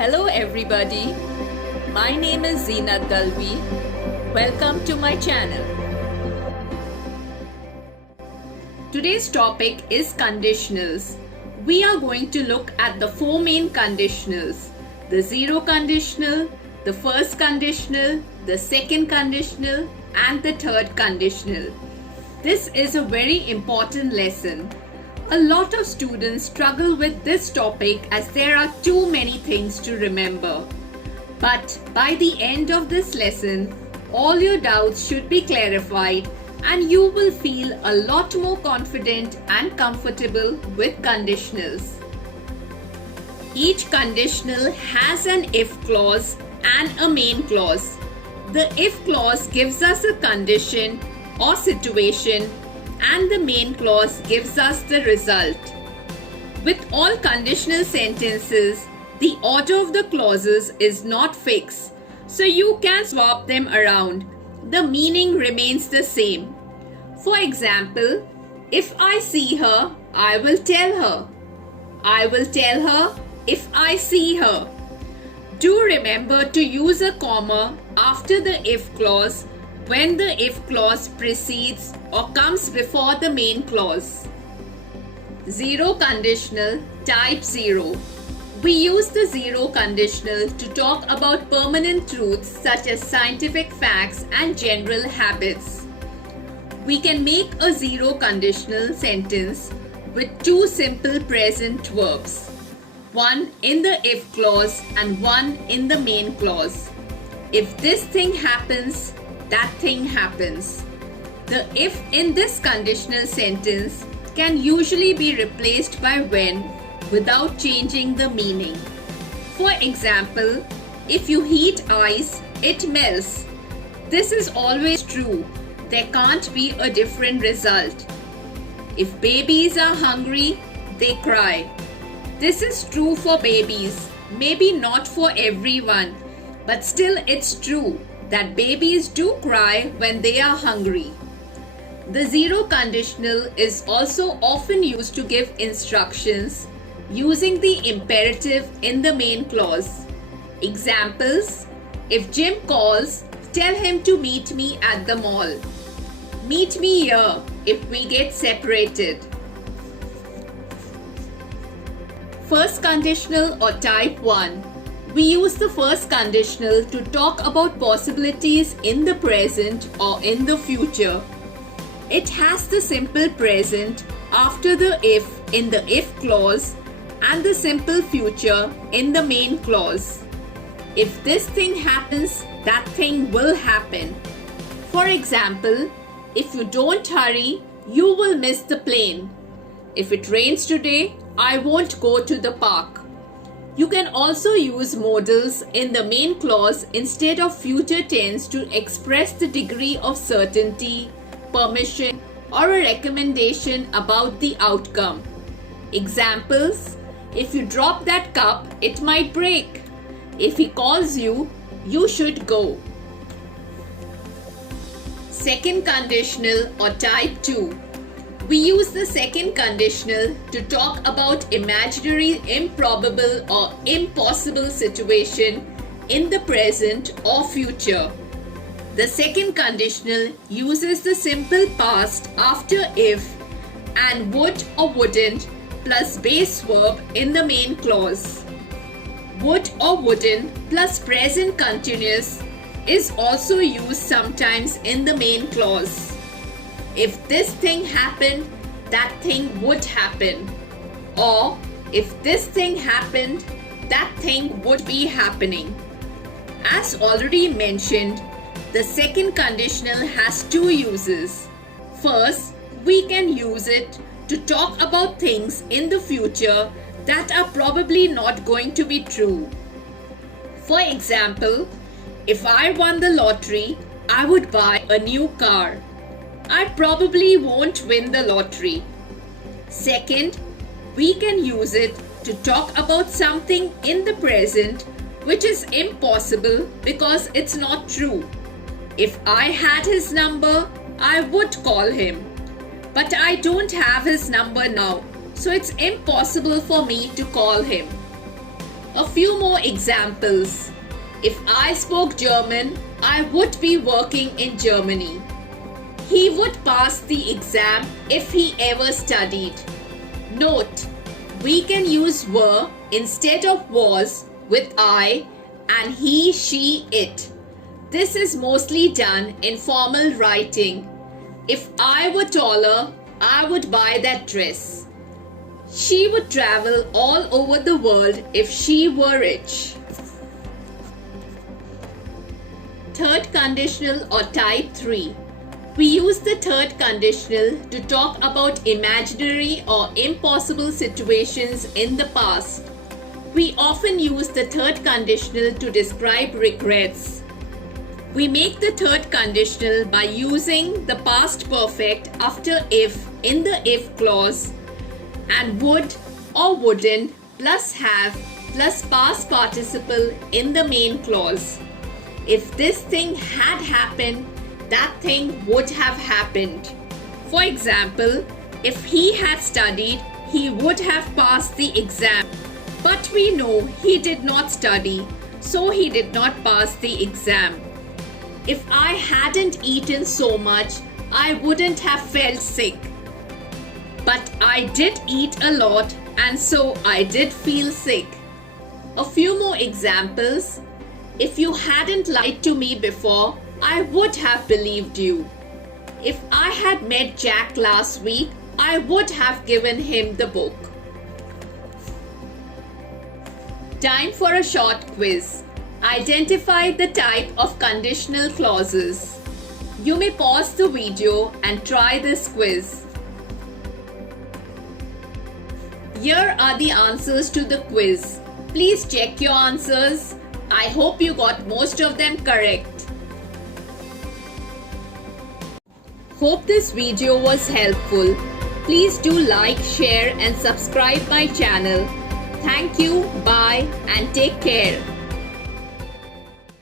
Hello everybody, my name is Zeenat Dalvi. Welcome to my channel. Today's topic is conditionals. We are going to look at the four main conditionals: the zero conditional, the first conditional, the second conditional, and the third conditional. This is a very important lesson. A lot of students struggle with this topic as there are too many things to remember. But by the end of this lesson, all your doubts should be clarified and you will feel a lot more confident and comfortable with conditionals. Each conditional has an if clause and a main clause. The if clause gives us a condition or situation, and the main clause gives us the result. With all conditional sentences, the order of the clauses is not fixed, so you can swap them around. The meaning remains the same. For example, if I see her, I will tell her. I will tell her if I see her. Do remember to use a comma after the if clause when the if clause precedes or comes before the main clause. Zero conditional type 0. We use the zero conditional to talk about permanent truths such as scientific facts and general habits. We can make a zero conditional sentence with two simple present verbs, one in the if clause and one in the main clause. If this thing happens, that thing happens. The if in this conditional sentence can usually be replaced by when without changing the meaning. For example, if you heat ice, it melts. This is always true. There can't be a different result. If babies are hungry, they cry. This is true for babies, maybe not for everyone, but still it's true that babies do cry when they are hungry. The zero conditional is also often used to give instructions using the imperative in the main clause. Examples: if Jim calls, tell him to meet me at the mall. Meet me here if we get separated. First conditional or type 1. We use the first conditional to talk about possibilities in the present or in the future. It has the simple present after the if in the if clause and the simple future in the main clause. If this thing happens, that thing will happen. For example, if you don't hurry, you will miss the plane. If it rains today, I won't go to the park. You can also use modals in the main clause instead of future tense to express the degree of certainty, permission, or a recommendation about the outcome. Examples: if you drop that cup, it might break. If he calls you, you should go. Second conditional or type 2. We use the second conditional to talk about imaginary, improbable or impossible situation in the present or future. The second conditional uses the simple past after if and would or wouldn't plus base verb in the main clause. Would or wouldn't plus present continuous is also used sometimes in the main clause. If this thing happened, that thing would happen. Or if this thing happened, that thing would be happening. As already mentioned, the second conditional has two uses. First, we can use it to talk about things in the future that are probably not going to be true. For example, if I won the lottery, I would buy a new car. I probably won't win the lottery. Second, we can use it to talk about something in the present which is impossible because it's not true. If I had his number, I would call him. But I don't have his number now, so it's impossible for me to call him. A few more examples. If I spoke German, I would be working in Germany. He would pass the exam if he ever studied. Note, we can use were instead of was with I and he, she, it. This is mostly done in formal writing. If I were taller, I would buy that dress. She would travel all over the world if she were rich. Third conditional or type 3. We use the third conditional to talk about imaginary or impossible situations in the past. We often use the third conditional to describe regrets. We make the third conditional by using the past perfect after if in the if clause and would or wouldn't plus have plus past participle in the main clause. If this thing had happened, that thing would have happened. For example, if he had studied, he would have passed the exam. But we know he did not study, so he did not pass the exam. If I hadn't eaten so much, I wouldn't have felt sick. But I did eat a lot, and so I did feel sick. A few more examples. If you hadn't lied to me before, I would have believed you. If I had met Jack last week, I would have given him the book. Time for a short quiz. Identify the type of conditional clauses. You may pause the video and try this quiz. Here are the answers to the quiz. Please check your answers. I hope you got most of them correct. Hope this video was helpful. Please do like, share and subscribe my channel. Thank you, bye and take care.